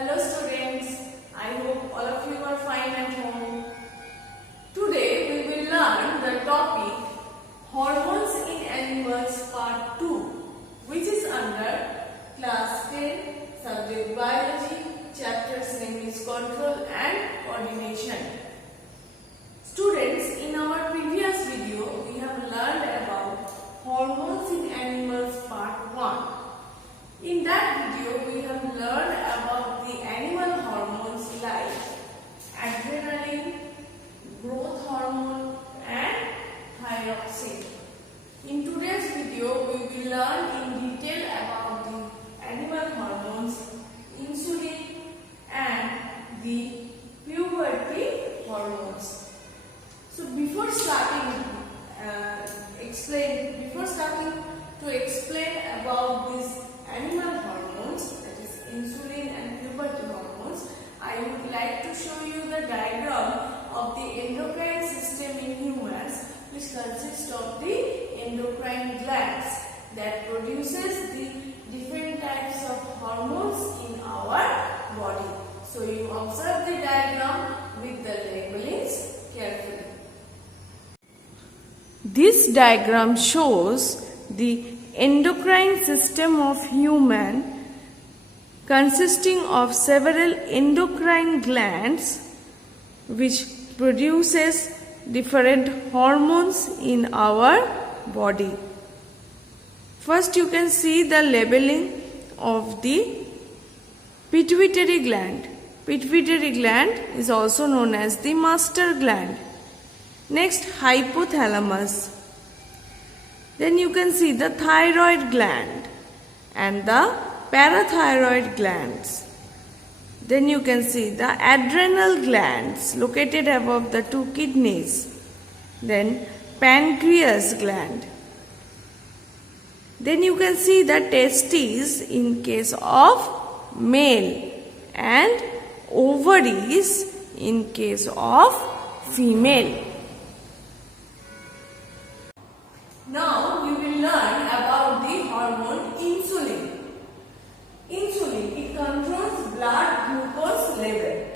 Hello students, I hope all of you are fine at home. Today we will learn the topic Hormones in Animals Part 2, which is under Class 10, Subject Biology, chapter's name is Control and Coordination. Students, in our previous video we have learned about Hormones in Animals Part 1. In that video, we have learned about the animal hormones like adrenaline, growth hormone and thyroxine. In today's video, we will learn in detail about the animal hormones, insulin and the puberty hormones. So before starting to explain about these animal hormones, that is insulin and puberty hormones, I would like to show you the diagram of the endocrine system in humans, which consists of the endocrine glands that produces the different types of hormones in our body. So you observe the diagram with the labelings carefully. This diagram shows the endocrine system of human consisting of several endocrine glands which produces different hormones in our body. First you can see the labeling of the pituitary gland. Pituitary gland is also known as the master gland. Next, hypothalamus. Then you can see the thyroid gland and the parathyroid glands. Then you can see the adrenal glands located above the two kidneys. Then pancreas gland. Then you can see the testes in case of male and ovaries in case of female. Now you will learn about the hormone insulin. Insulin, it controls blood glucose level.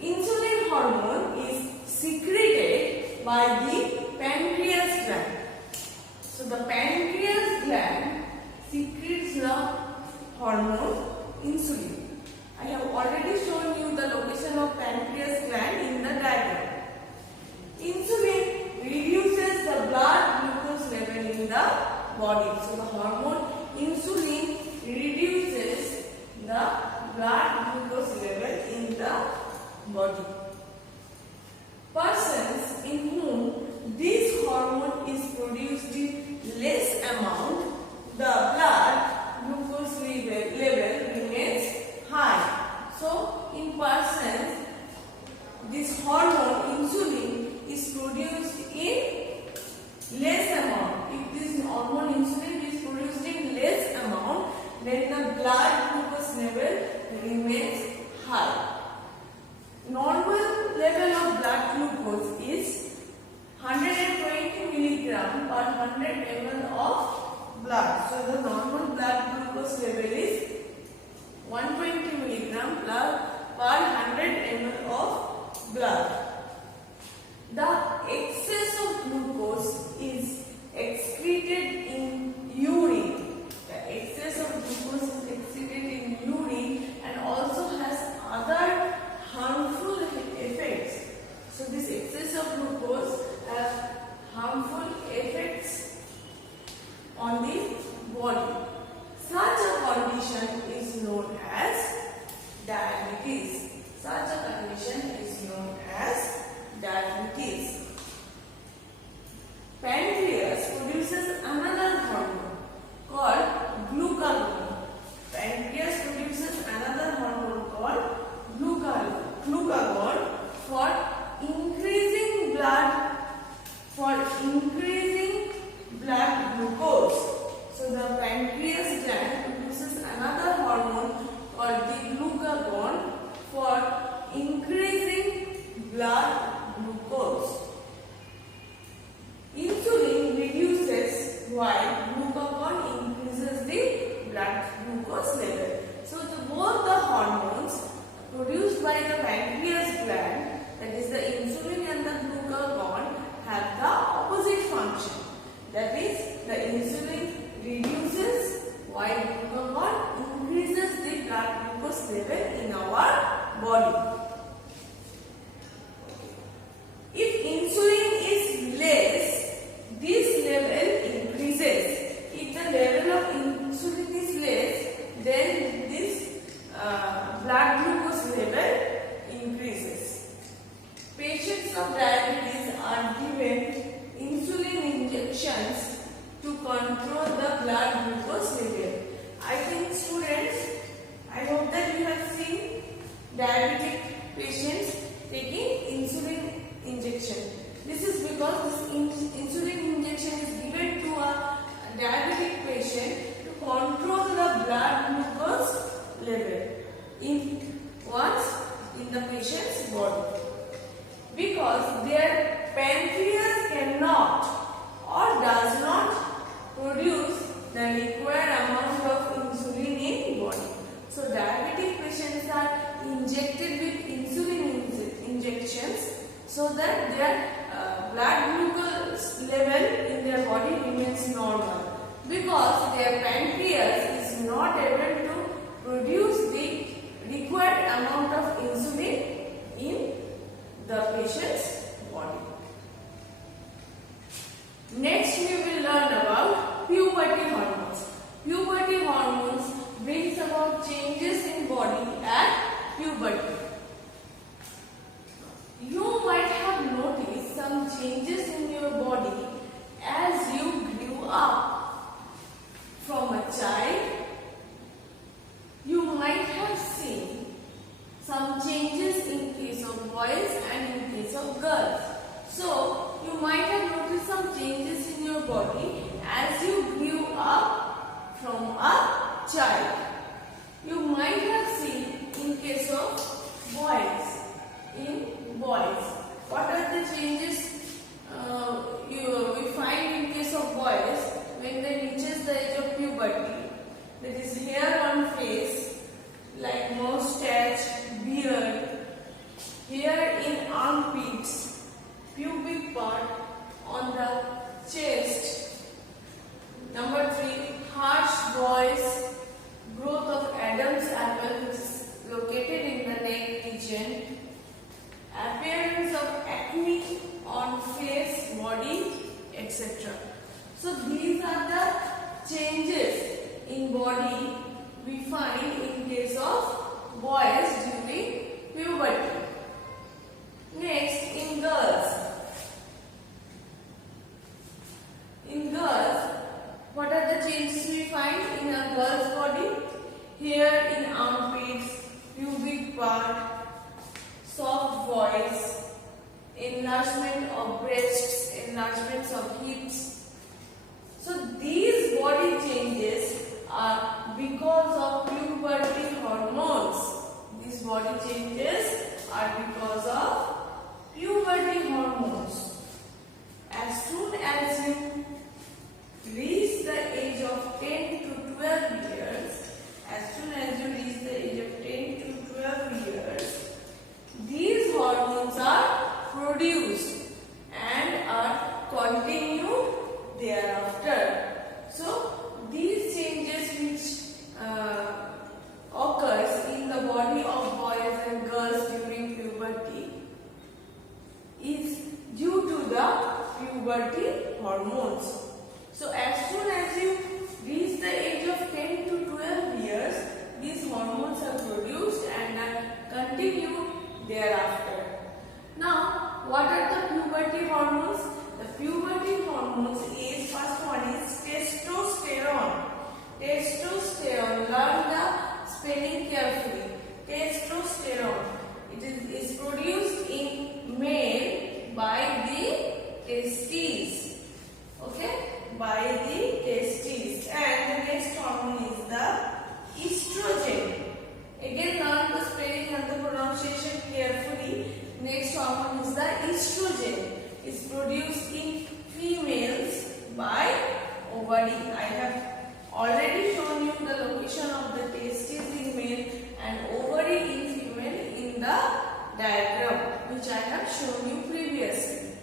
Insulin hormone is secreted by the pancreas gland. So the pancreas gland secretes the hormone insulin. I have already shown you the location of pancreas gland in the diagram. Insulin reduces the blood glucose level in the body. So the hormone insulin reduces the blood glucose level in the body. Persons in whom this hormone is produced in less amount, the blood glucose level remains high. So in persons, this hormone insulin is produced in less amount. If this hormone insulin is produced in less amount, then the blood glucose level remains high. Normal level of blood glucose is 120 milligram per 100 ml of blood. So the normal blood glucose level is 120 milligram per 100 ml of blood. The excess of glucose is excreted in urine. The excess of glucose is excreted in urine and also has other harmful effects. So this excess of glucose has harmful effects on the body. Such a condition is known as diabetes. Such a condition is known as diabetes. because this insulin injection is given to a diabetic patient to control the blood glucose level in the patient's body, because their pancreas cannot or does not produce the required amount of insulin in body. So diabetic patients are injected with insulin injections so that their blood glucose level in their body remains normal, because their pancreas is not able to produce the required amount of insulin in the patient's body. Next we will learn about puberty hormones. Puberty hormones brings about changes in body at puberty. You might have noticed some changes in your body as you grew up. From a child, you might have seen some changes in case of boys and in case of girls. So, you might have noticed some changes in your body as you grew up from a child. You might have seen in case of boys. In boys, what are the changes we find in case of boys when they reaches the age of puberty? That is hair on face, like mustache, beard, hair in armpits, pubic part on the chest. Number 3, harsh voice, growth of Adam's apple which is located in the neck region, appearance of acne on face, body, etc. So these are the changes in body we find in case of boys during puberty. Next, in girls. In girls, what are the changes we find in a girl's body? Hair in armpits, pubic part, soft voice, enlargement of breasts, enlargements of hips. So these body changes are because of puberty hormones. These body changes are because of puberty hormones. As soon as you reach the age of 10 to 12 years, as soon as you reach the age of 10 to 12 years, these hormones are produced and are continued thereafter. So these changes which occurs in the body of boys and girls during puberty is due to the puberty hormones. So as soon as you reach the age of 10 to 12 years, these hormones are produced and are continued thereafter. Now, what are the puberty hormones? The puberty hormones is, first one is testosterone. Testosterone, learn the spelling carefully. Testosterone. It is produced in male by the testes. Okay? By the testes. And the next hormone is the estrogen. Again, learn the spelling and the pronunciation carefully. Next hormone is the estrogen. It's produced in females by ovary. I have already shown you the location of the testes in male and ovary in female in the diagram which I have shown you previously.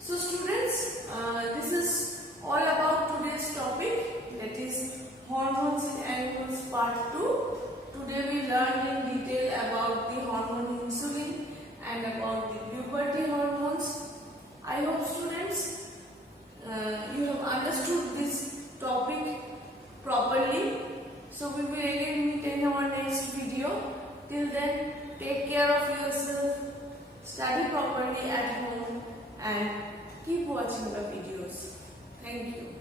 So students, this is all about today's topic, that is hormones in animals part 2. Today we learned in detail about the hormone insulin and about the puberty hormones. I hope students you have understood this topic properly. So we will again meet in our next video. Till then, take care of yourself, study properly at home and keep watching the videos. Thank you.